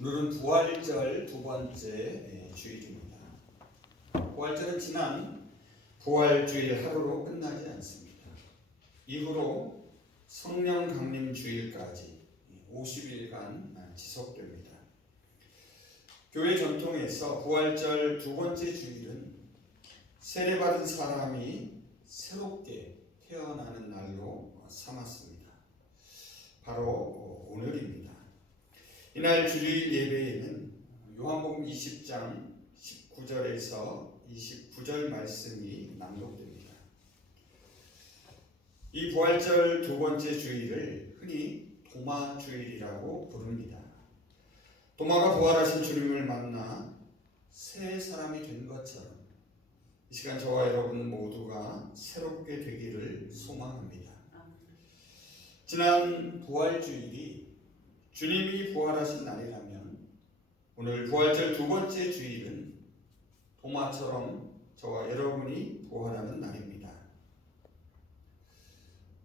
오늘은 부활절 두 번째 주일입니다. 부활절은 지난 부활주일 하루로 끝나지 않습니다. 이후로 성령 강림 주일까지 50일간 지속됩니다. 교회 전통에서 부활절 두 번째 주일은 세례받은 사람이 새롭게 태어나는 날로 삼았습니다. 바로 오늘입니다. 이날 주일 예배에는 요한복음 20장 19절에서 29절 말씀이 낭독됩니다. 이 부활절 두 번째 주일을 흔히 도마 주일이라고 부릅니다. 도마가 부활하신 주님을 만나 새 사람이 된 것처럼 이 시간 저와 여러분 모두가 새롭게 되기를 소망합니다. 지난 부활주일이 주님이 부활하신 날이라면 오늘 부활절 두 번째 주일은 도마처럼 저와 여러분이 부활하는 날입니다.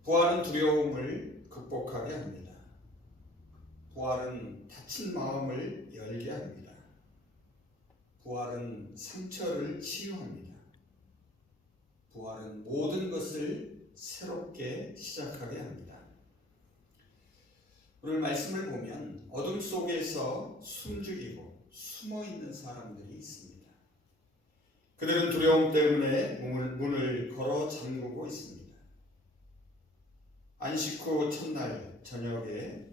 부활은 두려움을 극복하게 합니다. 부활은 다친 마음을 열게 합니다. 부활은 상처를 치유합니다. 부활은 모든 것을 새롭게 시작하게 합니다. 오늘 말씀을 보면 어둠 속에서 숨죽이고 숨어있는 사람들이 있습니다. 그들은 두려움 때문에 문을 걸어 잠그고 있습니다. 안식 후 첫날 저녁에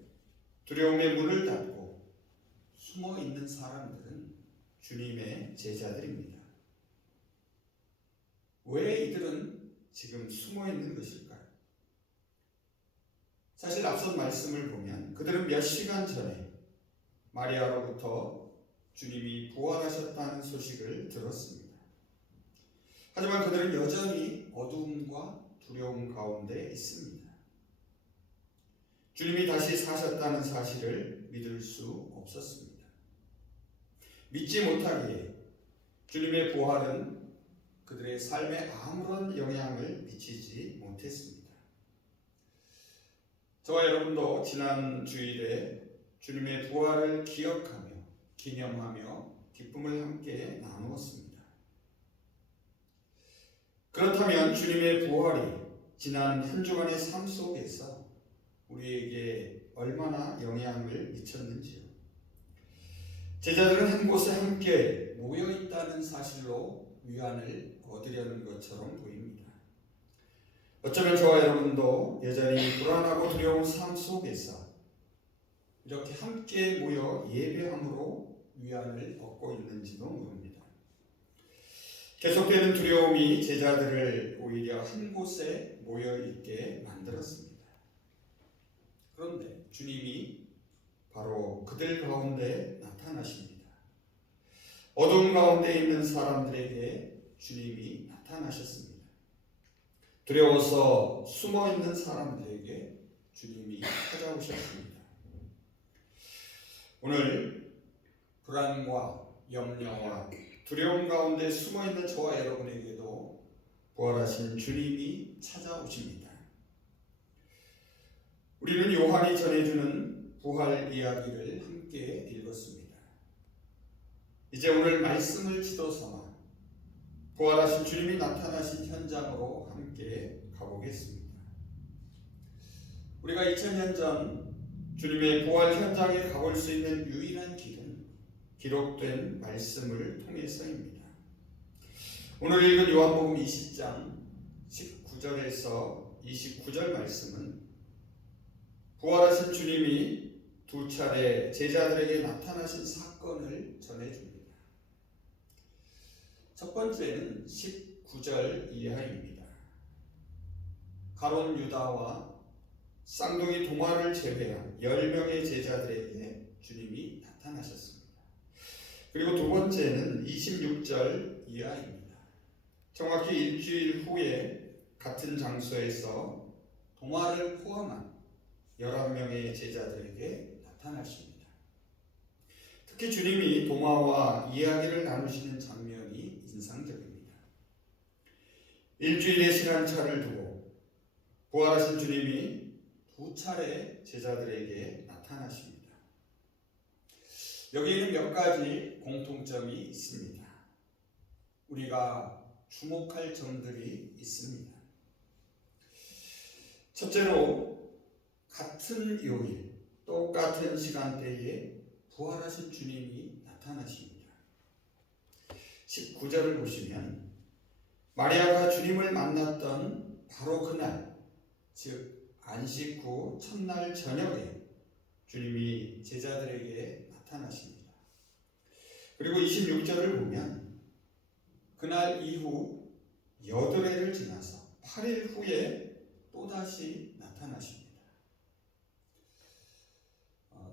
두려움의 문을 닫고 숨어있는 사람들은 주님의 제자들입니다. 왜 이들은 지금 숨어있는 것일까요? 사실 앞선 말씀을 보면 그들은 몇 시간 전에 마리아로부터 주님이 부활하셨다는 소식을 들었습니다. 하지만 그들은 여전히 어두움과 두려움 가운데 있습니다. 주님이 다시 사셨다는 사실을 믿을 수 없었습니다. 믿지 못하기에 주님의 부활은 그들의 삶에 아무런 영향을 미치지 못했습니다. 저와 여러분도 지난 주일에 주님의 부활을 기억하며 기념하며 기쁨을 함께 나누었습니다. 그렇다면 주님의 부활이 지난 한 주간의 삶 속에서 우리에게 얼마나 영향을 미쳤는지요. 제자들은 한 곳에 함께 모여 있다는 사실로 위안을 얻으려는 것처럼 보입니다. 어쩌면 저와 여러분도 여전히 불안하고 두려운 삶 속에서 이렇게 함께 모여 예배함으로 위안을 얻고 있는지도 모릅니다. 계속되는 두려움이 제자들을 오히려 한 곳에 모여 있게 만들었습니다. 그런데 주님이 바로 그들 가운데 나타나십니다. 어둠 가운데 있는 사람들에게 주님이 나타나셨습니다. 두려워서 숨어있는 사람들에게 주님이 찾아오셨습니다. 오늘 불안과 염려와 두려움 가운데 숨어있는 저와 여러분에게도 부활하신 주님이 찾아오십니다. 우리는 요한이 전해주는 부활 이야기를 함께 읽었습니다. 이제 오늘 말씀을 지도삼아 부활하신 주님이 나타나신 현장으로 함께 가보겠습니다. 우리가 2000년 전 주님의 부활 현장에 가볼 수 있는 유일한 길은 기록된 말씀을 통해서입니다. 오늘 읽은 요한복음 20장 19절에서 29절 말씀은 부활하신 주님이 두 차례 제자들에게 나타나신 사건을 전해줍니다. 첫 번째는 19절 이하입니다. 가룟 유다와 쌍둥이 도마를 제외한 10명의 제자들에게 주님이 나타나셨습니다. 그리고 두 번째는 26절 이하입니다. 정확히 일주일 후에 같은 장소에서 도마를 포함한 11명의 제자들에게 나타나십니다. 특히 주님이 도마와 이야기를 나누시는 장면이 인상적입니다. 일주일의 시간차를 두고 부활하신 주님이 두 차례 제자들에게 나타나십니다. 여기에는 몇 가지 공통점이 있습니다. 우리가 주목할 점들이 있습니다. 첫째로 같은 요일, 똑같은 시간대에 부활하신 주님이 나타나십니다. 19절을 보시면 마리아가 주님을 만났던 바로 그날, 즉 안식 후 첫날 저녁에 주님이 제자들에게 나타나십니다. 그리고 26절을 보면 그날 이후 8회를 지나서 8일 후에 또다시 나타나십니다.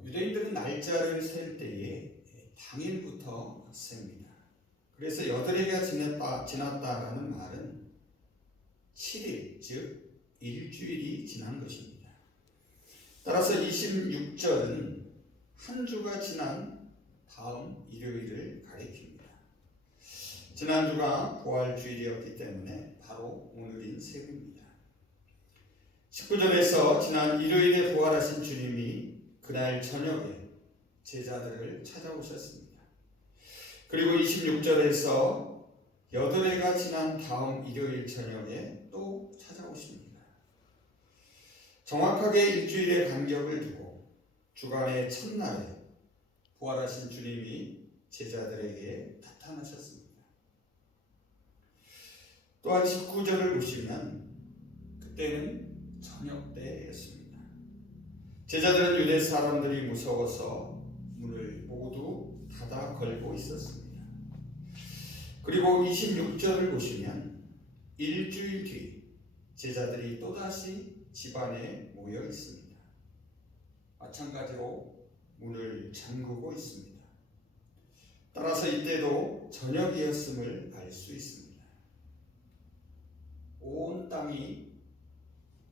유대인들은 날짜를 셀 때에 당일부터 셉니다. 그래서 8회가 지났다라는 말은 7일, 즉 일주일이 지난 것입니다. 따라서 26절은 한 주가 지난 다음 일요일을 가리킵니다. 지난주가 부활주일이었기 때문에 바로 오늘인 셈입니다. 19절에서 지난 일요일에 부활하신 주님이 그날 저녁에 제자들을 찾아오셨습니다. 그리고 26절에서 8회가 지난 다음 일요일 저녁에 또 찾아오십니다. 정확하게 일주일의 간격을 두고 주간의 첫날에 부활하신 주님이 제자들에게 나타나셨습니다. 또한 19절을 보시면 그때는 저녁 때였습니다. 제자들은 유대 사람들이 무서워서 문을 모두 닫아 걸고 있었습니다. 그리고 26절을 보시면 일주일 뒤 제자들이 또다시 집안에 모여 있습니다. 마찬가지로 문을 잠그고 있습니다. 따라서 이때도 저녁이었음을 알 수 있습니다.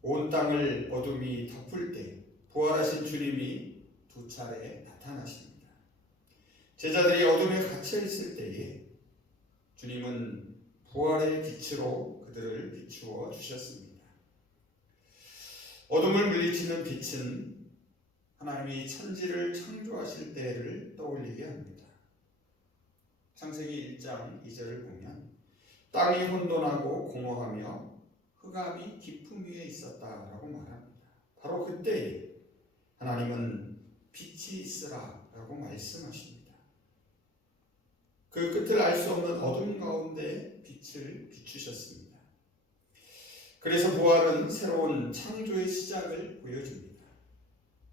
온 땅을 어둠이 덮을 때 부활하신 주님이 2차례 나타나십니다. 제자들이 어둠에 갇혀 있을 때에 주님은 부활의 빛으로 그들을 비추어 주셨습니다. 어둠을 물리치는 빛은 하나님이 천지를 창조하실 때를 떠올리게 합니다. 창세기 1장 2절을 보면 땅이 혼돈하고 공허하며 흑암이 깊음 위에 있었다라고 말합니다. 바로 그때에 하나님은 빛이 있으라라고 말씀하십니다. 그 끝을 알 수 없는 어둠 가운데 빛을 비추셨습니다. 그래서 부활은 새로운 창조의 시작을 보여줍니다.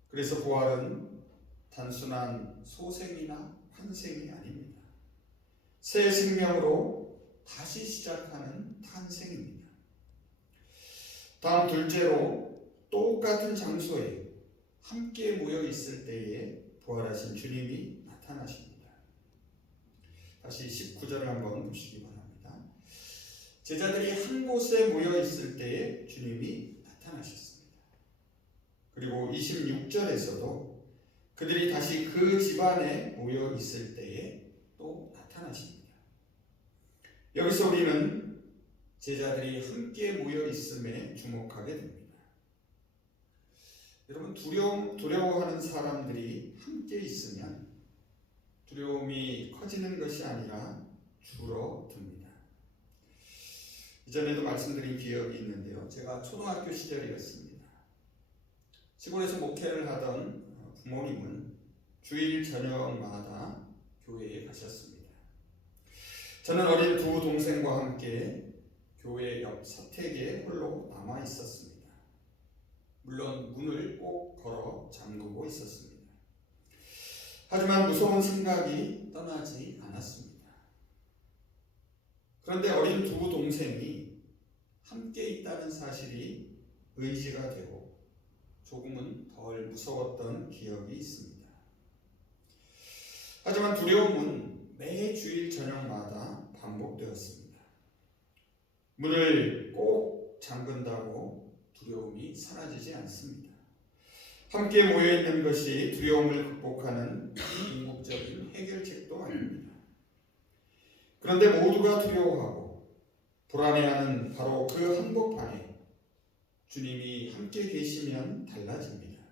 그래서 부활은 단순한 소생이나 환생이 아닙니다. 새 생명으로 다시 시작하는 탄생입니다. 다음 둘째로 똑같은 장소에 함께 모여 있을 때에 부활하신 주님이 나타나십니다. 다시 19절을 한번 보시기 바랍니다. 제자들이 한 곳에 모여 있을 때에 주님이 나타나셨습니다. 그리고 26절에서도 그들이 다시 그 집안에 모여 있을 때에 또 나타나십니다. 여기서 우리는 제자들이 함께 모여 있음에 주목하게 됩니다. 여러분, 두려워하는 사람들이 함께 있으면 두려움이 커지는 것이 아니라 줄어듭니다. 이전에도 말씀드린 기억이 있는데요. 제가 초등학교 시절이었습니다. 시골에서 목회를 하던 부모님은 주일 저녁마다 교회에 가셨습니다. 저는 어린 두 동생과 함께 교회 옆 서택에 홀로 남아 있었습니다. 물론 문을 꼭 걸어 잠그고 있었습니다. 하지만 무서운 생각이 떠나지 않았습니다. 그런데 어린 두 동생이 함께 있다는 사실이 의지가 되고 조금은 덜 무서웠던 기억이 있습니다. 하지만 두려움은 매 주일 저녁마다 반복되었습니다. 문을 꼭 잠근다고 두려움이 사라지지 않습니다. 함께 모여있는 것이 두려움을 극복하는 궁극적인 해결책도 아닙니다. 그런데 모두가 두려워하고 불안해하는 바로 그 한복판에 주님이 함께 계시면 달라집니다.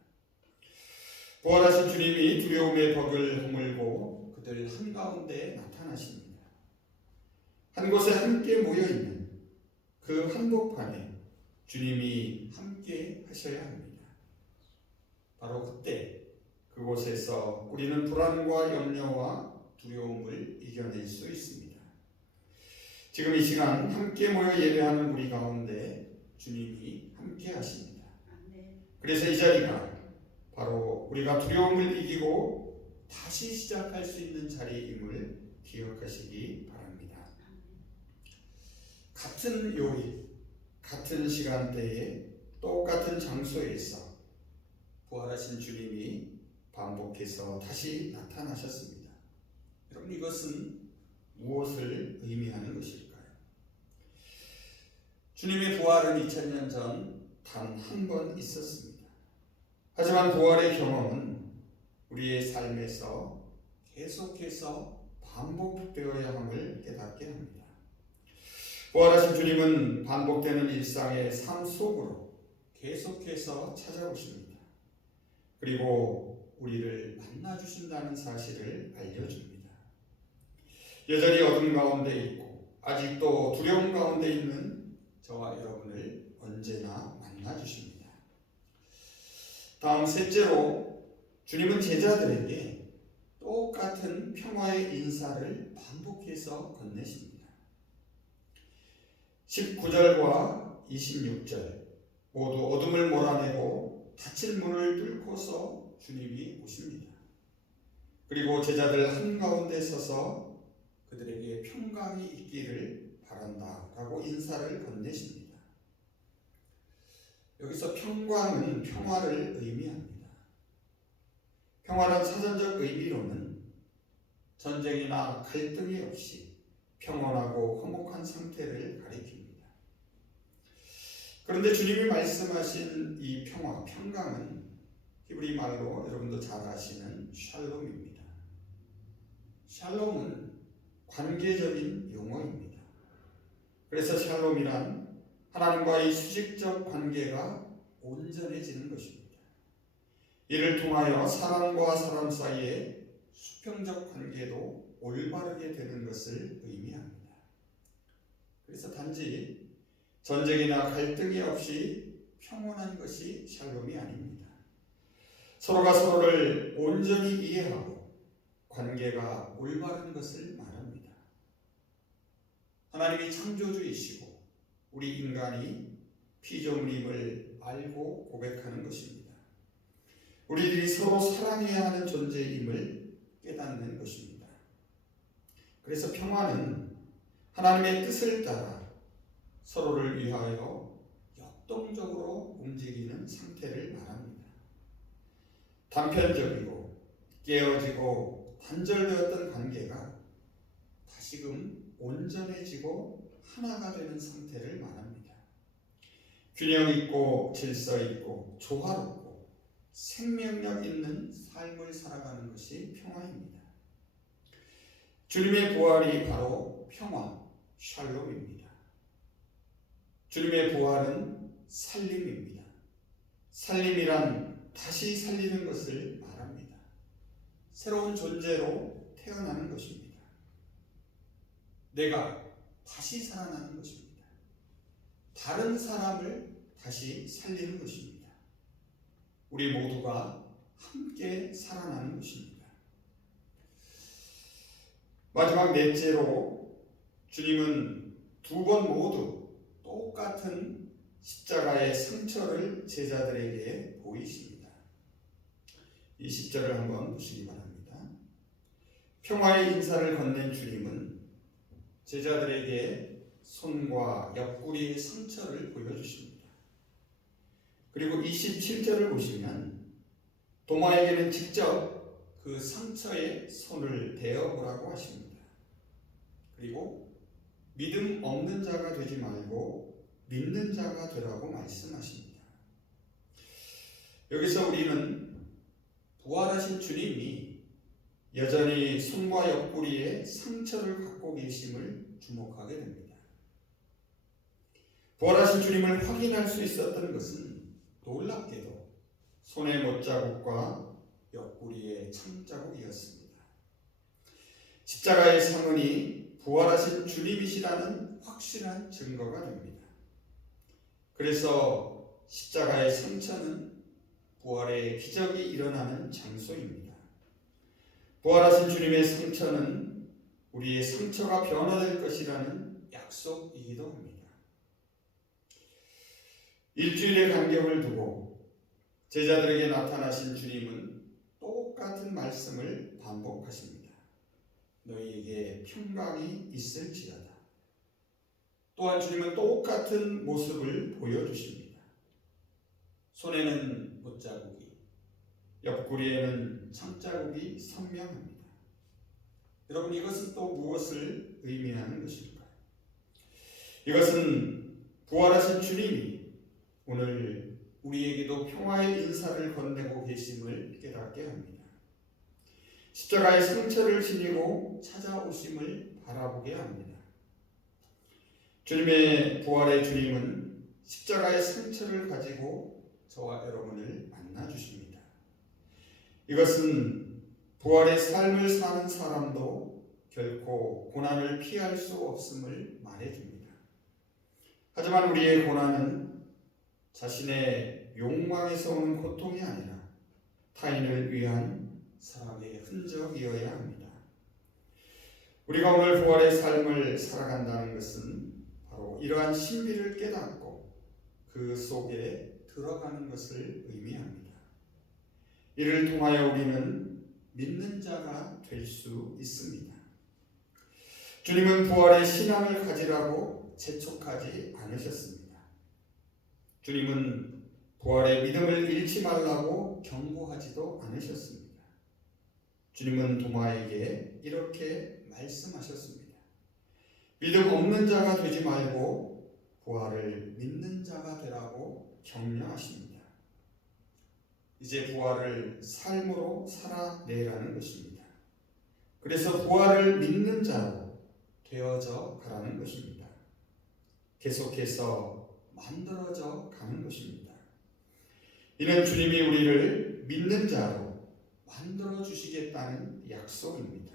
부활하신 주님이 두려움의 벽을 허물고 그들 한가운데 나타나십니다. 한 곳에 함께 모여있는 그 한복판에 주님이 함께 하셔야 합니다. 바로 그때 그곳에서 우리는 불안과 염려와 두려움을 이겨낼 수 있습니다. 지금 이 시간 함께 모여 예배하는 우리 가운데 주님이 함께 하십니다. 그래서 이 자리가 바로 우리가 두려움을 이기고 다시 시작할 수 있는 자리임을 기억하시기 바랍니다. 같은 요일, 같은 시간대에 똑같은 장소에서 부활하신 주님이 반복해서 다시 나타나셨습니다. 여러분, 이것은 무엇을 의미하는 것일까요? 주님의 부활은 2000년 전 단 한 번 있었습니다. 하지만 부활의 경험은 우리의 삶에서 계속해서 반복되어야 함을 깨닫게 합니다. 부활하신 주님은 반복되는 일상의 삶 속으로 계속해서 찾아오십니다. 그리고 우리를 만나주신다는 사실을 알려줍니다. 여전히 어둠 가운데 있고 아직도 두려움 가운데 있는 저와 여러분을 언제나 만나주십니다. 다음 셋째로 주님은 제자들에게 똑같은 평화의 인사를 반복해서 건네십니다. 19절과 26절 모두 어둠을 몰아내고 닫힌 문을 뚫고서 주님이 오십니다. 그리고 제자들 한가운데 서서 그들에게 평강이 있기를 바란다라고 인사를 건네십니다. 여기서 평강은 평화를 의미합니다. 평화는 사전적 의미로는 전쟁이나 갈등이 없이 평온하고 화목한 상태를 가리킵니다. 그런데 주님이 말씀하신 이 평화, 평강은 히브리 말로 여러분도 잘 아시는 샬롬입니다. 샬롬은 관계적인 용어입니다. 그래서 샬롬이란 하나님과의 수직적 관계가 온전해지는 것입니다. 이를 통하여 사람과 사람 사이의 수평적 관계도 올바르게 되는 것을 의미합니다. 그래서 단지 전쟁이나 갈등이 없이 평온한 것이 샬롬이 아닙니다. 서로가 서로를 온전히 이해하고 관계가 올바른 것을 말합니다. 하나님이 창조주이시고 우리 인간이 피조물임을 알고 고백하는 것입니다. 우리들이 서로 사랑해야 하는 존재임을 깨닫는 것입니다. 그래서 평화는 하나님의 뜻을 따라 서로를 위하여 역동적으로 움직이는 상태를 말합니다. 단편적이고 깨어지고 단절되었던 관계가 다시금 온전해지고 하나가 되는 상태를 말합니다. 균형 있고 질서 있고 조화롭고 생명력 있는 삶을 살아가는 것이 평화입니다. 주님의 부활이 바로 평화, 샬롬입니다. 주님의 부활은 살림입니다. 살림이란 다시 살리는 것을 말합니다. 새로운 존재로 태어나는 것입니다. 내가 다시 살아나는 것입니다. 다른 사람을 다시 살리는 것입니다. 우리 모두가 함께 살아나는 것입니다. 마지막 넷째로 주님은 두 번 모두 똑같은 십자가의 상처를 제자들에게 보이십니다. 이 10절을 한번 보시기 바랍니다. 평화의 인사를 건넨 주님은 제자들에게 손과 옆구리의 상처를 보여주십니다. 그리고 27절을 보시면 도마에게는 직접 그 상처에 손을 대어보라고 하십니다. 그리고 믿음 없는 자가 되지 말고 믿는 자가 되라고 말씀하십니다. 여기서 우리는 부활하신 주님이 여전히 손과 옆구리에 상처를 갖고 계심을 주목하게 됩니다. 부활하신 주님을 확인할 수 있었던 것은 놀랍게도 손의 못자국과 부활의 창자국이었습니다. 십자가의 상흔이 부활하신 주님이시라는 확실한 증거가 됩니다. 그래서 십자가의 상처는 부활의 기적이 일어나는 장소입니다. 부활하신 주님의 상처는 우리의 상처가 변화될 것이라는 약속이기도 합니다. 일주일의 간격을 두고 제자들에게 나타나신 주님은 똑같은 말씀을 반복하십니다. 너희에게 평강이 있을지어다. 또한 주님은 똑같은 모습을 보여주십니다. 손에는 못자국이, 옆구리에는 창자국이 선명합니다. 여러분, 이것은 또 무엇을 의미하는 것일까요? 이것은 부활하신 주님이 오늘 우리에게도 평화의 인사를 건네고 계심을 깨닫게 합니다. 십자가의 상처를 지니고 찾아오심을 바라보게 합니다. 주님의 부활의 주님은 십자가의 상처를 가지고 저와 여러분을 만나주십니다. 이것은 부활의 삶을 사는 사람도 결코 고난을 피할 수 없음을 말해줍니다. 하지만 우리의 고난은 자신의 욕망에서 오는 고통이 아니라 타인을 위한 사랑의 흔적이어야 합니다. 우리가 오늘 부활의 삶을 살아간다는 것은 바로 이러한 신비를 깨닫고 그 속에 들어가는 것을 의미합니다. 이를 통하여 우리는 믿는 자가 될 수 있습니다. 주님은 부활의 신앙을 가지라고 재촉하지 않으셨습니다. 주님은 부활의 믿음을 잃지 말라고 경고하지도 않으셨습니다. 주님은 도마에게 이렇게 말씀하셨습니다. 믿음 없는 자가 되지 말고 부활을 믿는 자가 되라고 격려하십니다. 이제 부활을 삶으로 살아내라는 것입니다. 그래서 부활을 믿는 자로 되어져 가라는 것입니다. 계속해서 만들어져 가는 것입니다. 이는 주님이 우리를 믿는 자로 만들어 주시겠다는 약속입니다.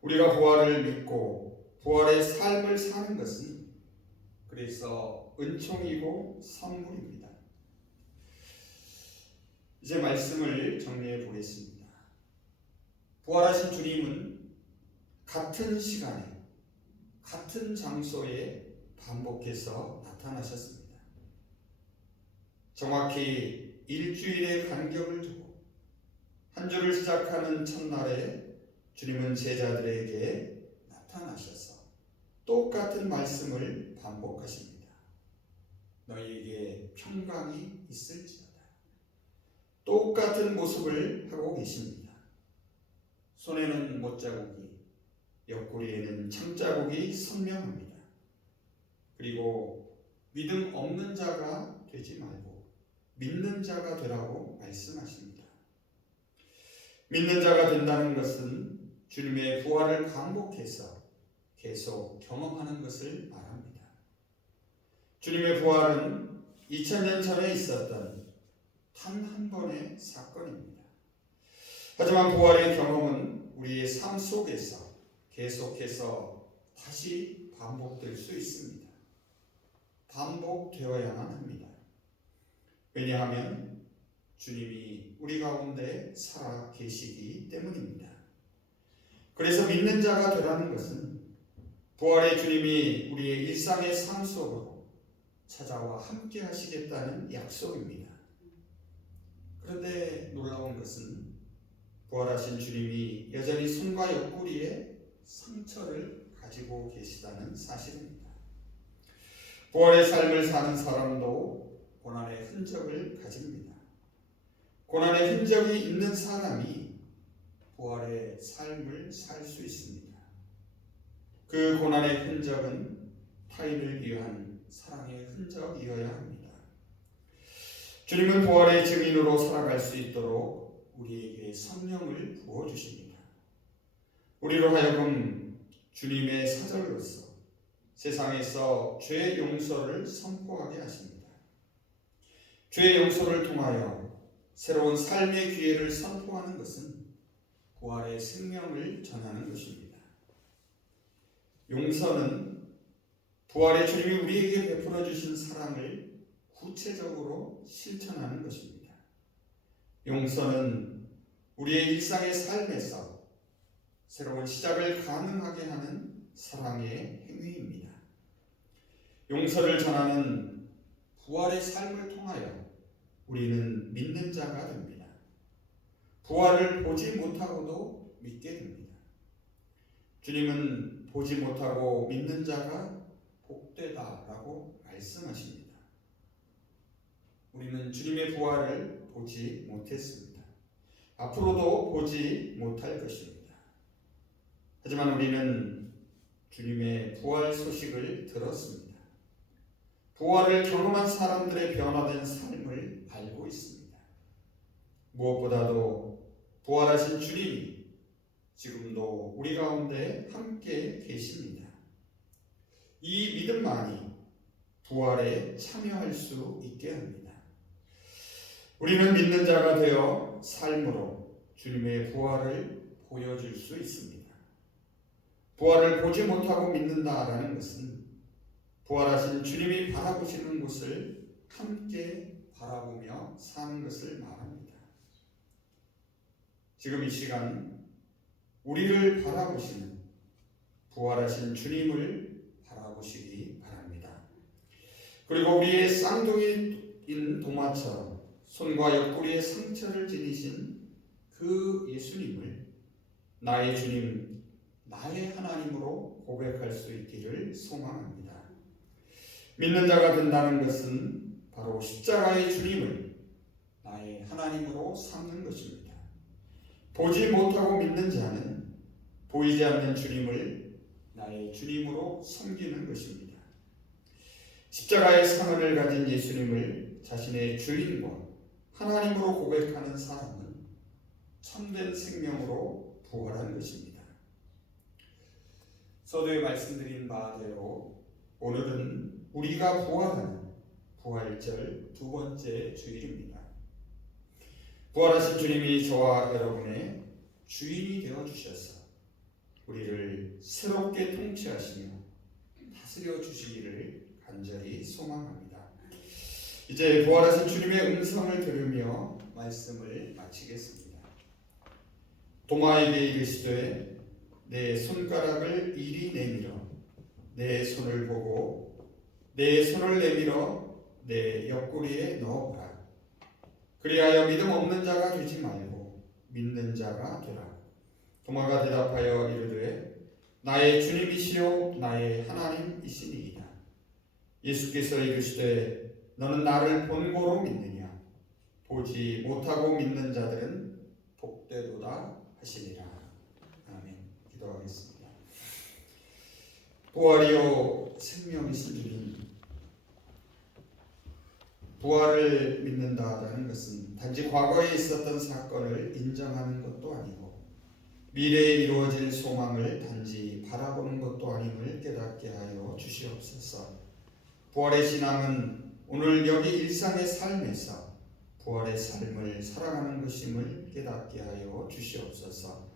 우리가 부활을 믿고 부활의 삶을 사는 것은 그래서 은총이고 선물입니다. 이제 말씀을 정리해 보겠습니다. 부활하신 주님은 같은 시간에 같은 장소에 반복해서 나타나셨습니다. 정확히 일주일의 간격을 두고 한 주를 시작하는 첫날에 주님은 제자들에게 나타나셔서 똑같은 말씀을 반복하십니다. 너희에게 평강이 있을지어다. 똑같은 모습을 하고 계십니다. 손에는 못자국이, 옆구리에는 창자국이 선명합니다. 그리고 믿음 없는 자가 되지 말고 믿는 자가 되라고 말씀하십니다. 믿는 자가 된다는 것은 주님의 부활을 반복해서 계속 경험하는 것을 말합니다. 주님의 부활은 2000년 전에 있었던 단 한 번의 사건입니다. 하지만 부활의 경험은 우리의 삶 속에서 계속해서 다시 반복될 수 있습니다. 반복되어야만 합니다. 왜냐하면 주님이 우리 가운데 살아 계시기 때문입니다. 그래서 믿는 자가 되라는 것은 부활의 주님이 우리의 일상의 삶 속으로 찾아와 함께 하시겠다는 약속입니다. 그런데 놀라운 것은 부활하신 주님이 여전히 손과 옆구리에 상처를 가지고 계시다는 사실입니다. 부활의 삶을 사는 사람도 고난의 흔적을 가집니다. 고난의 흔적이 있는 사람이 부활의 삶을 살 수 있습니다. 그 고난의 흔적은 타인을 위한 사랑의 흔적이어야 합니다. 주님은 부활의 증인으로 살아갈 수 있도록 우리에게 성령을 부어주십니다. 우리로 하여금 주님의 사절로서 세상에서 죄 용서를 선포하게 하십니다. 죄 용서를 통하여 새로운 삶의 기회를 선포하는 것은 부활의 생명을 전하는 것입니다. 용서는 부활의 주님이 우리에게 베풀어 주신 사랑을 구체적으로 실천하는 것입니다. 용서는 우리의 일상의 삶에서 새로운 시작을 가능하게 하는 사랑의 행위입니다. 용서를 전하는 부활의 삶을 통하여 우리는 믿는 자가 됩니다. 부활을 보지 못하고도 믿게 됩니다. 주님은 보지 못하고 믿는 자가 복되다라고 말씀하십니다. 우리는 주님의 부활을 보지 못했습니다. 앞으로도 보지 못할 것입니다. 하지만 우리는 주님의 부활 소식을 들었습니다. 부활을 경험한 사람들의 변화된 삶을 알고 있습니다. 무엇보다도 부활하신 주님이 지금도 우리 가운데 함께 계십니다. 이 믿음만이 부활에 참여할 수 있게 합니다. 우리는 믿는 자가 되어 삶으로 주님의 부활을 보여줄 수 있습니다. 부활을 보지 못하고 믿는다라는 것은 부활하신 주님이 바라보시는 곳을 함께 바라보며 사는 것을 말합니다. 지금 이 시간 우리를 바라보시는 부활하신 주님을 바라보시기 바랍니다. 그리고 우리의 쌍둥이인 도마처럼 손과 옆구리에 상처를 지니신 그 예수님을 나의 주님, 나의 하나님으로 고백할 수 있기를 소망합니다. 믿는 자가 된다는 것은 바로 십자가의 주님을 나의 하나님으로 삼는 것입니다. 보지 못하고 믿는 자는 보이지 않는 주님을 나의 주님으로 섬기는 것입니다. 십자가의 상을 가진 예수님을 자신의 주인과 하나님으로 고백하는 사람은 참된 생명으로 부활한 것입니다. 서두에 말씀드린 바대로 오늘은 우리가 부활하는 부활절 두 번째 주일입니다. 부활하신 주님이 저와 여러분의 주인이 되어주셔서 우리를 새롭게 통치하시며 다스려 주시기를 간절히 소망합니다. 이제 부활하신 주님의 음성을 들으며 말씀을 마치겠습니다. 도마에게 이르시되 내 손가락을 이리 내밀어 내 손을 보고 내 손을 내밀어 내 옆구리에 넣어보라. 그리하여 믿음 없는 자가 되지 말고 믿는 자가 되라. 도마가 대답하여 이르되 나의 주님이시요 나의 하나님이시니이다. 예수께서 이르시되 너는 나를 본고로 믿느냐? 보지 못하고 믿는 자들은 복되도다 하시니라. 아멘. 기도하겠습니다. 부활이요 생명이신 주님, 부활을 믿는다라는 것은 단지 과거에 있었던 사건을 인정하는 것도 아니고 미래에 이루어질 소망을 단지 바라보는 것도 아님을 깨닫게 하여 주시옵소서. 부활의 신앙은 오늘 여기 일상의 삶에서 부활의 삶을 살아가는 것임을 깨닫게 하여 주시옵소서.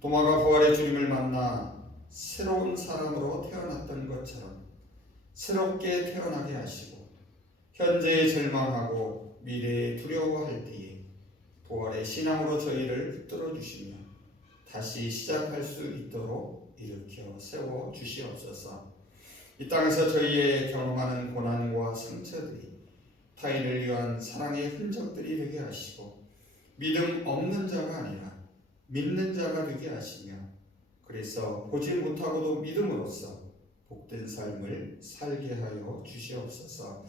도마가 부활의 주님을 만나 새로운 사람으로 태어났던 것처럼 새롭게 태어나게 하시고 현재에 절망하고 미래에 두려워할 때에 부활의 신앙으로 저희를 붙들어 주시며 다시 시작할 수 있도록 일으켜 세워 주시옵소서. 이 땅에서 저희의 경험하는 고난과 상처들이 타인을 위한 사랑의 흔적들이 되게 하시고 믿음 없는 자가 아니라 믿는 자가 되게 하시며 그래서 보지 못하고도 믿음으로써 복된 삶을 살게 하여 주시옵소서.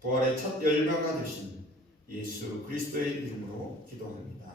부활의 첫 열매가 되신 예수 그리스도의 이름으로 기도합니다.